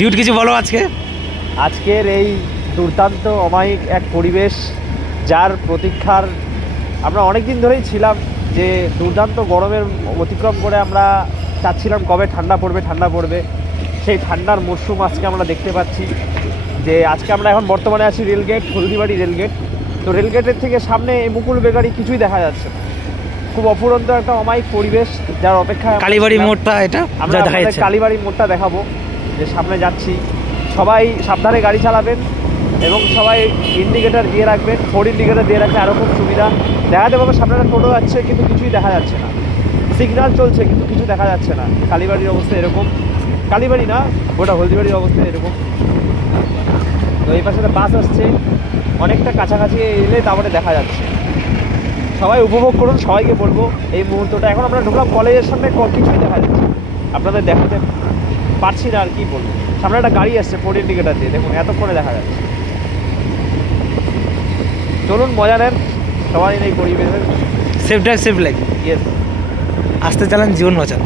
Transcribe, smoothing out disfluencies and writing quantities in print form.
ডিউট কিছু বলো আজকে। আজকের এই দুর্দান্ত অমায়িক এক পরিবেশ, যার প্রতীক্ষার আমরা অনেক দিন ধরেই ছিলাম, যে দুর্দান্ত গরমের অতিক্রম করে আমরা চাচ্ছিলাম কবে ঠান্ডা পড়বে। সেই ঠান্ডার মরশুম আজকে আমরা দেখতে পাচ্ছি। যে আজকে আমরা এখন বর্তমানে আছি রেলগেট, হলদিবাড়ি রেলগেট। তো রেলগেটের থেকে সামনে এই মুকুল বেকারি কিছুই দেখা যাচ্ছে না। খুব অফুরন্ত একটা অমায়িক পরিবেশ, যার অপেক্ষায় কালীবাড়ি মোড়টা এটা আমরা কালীবাড়ি মোড়টা দেখাবো, যে সামনে যাচ্ছি। সবাই সাবধানে গাড়ি চালাবেন এবং সবাই ইন্ডিকেটার দিয়ে রাখবেন। 4 ইন্ডিকেটার দিয়ে রাখলে আরও খুব সুবিধা। দেখাতে পাবো সামনে একটা টোটো যাচ্ছে, কিন্তু কিছুই দেখা যাচ্ছে না। সিগন্যাল চলছে কিন্তু কিছু দেখা যাচ্ছে না। কালীবাড়ির অবস্থা এরকম, কালীবাড়ি না, ওটা হলদিবাড়ির অবস্থা এরকম। তো এই পাশে বাস আসছে, অনেকটা কাছাকাছি এলে তারপরে দেখা যাচ্ছে। সবাই উপভোগ করুন, সবাইকে বলবো এই মুহূর্তটা। এখন আমরা ঢুকলাম কলেজের সামনে, কিছুই দেখা যাচ্ছে, আপনাদের দেখাতে পারছি না আর কি বলবো। সামনে একটা গাড়ি আসছে 4 ইন্ডিকেটার দিয়ে, দেখুন এতক্ষণে দেখা যাচ্ছে। চলুন মজা নেন সবাই এই পরিবেশের। Safe drive safe life. Yes, আসতে চালান জীবন বাঁচান।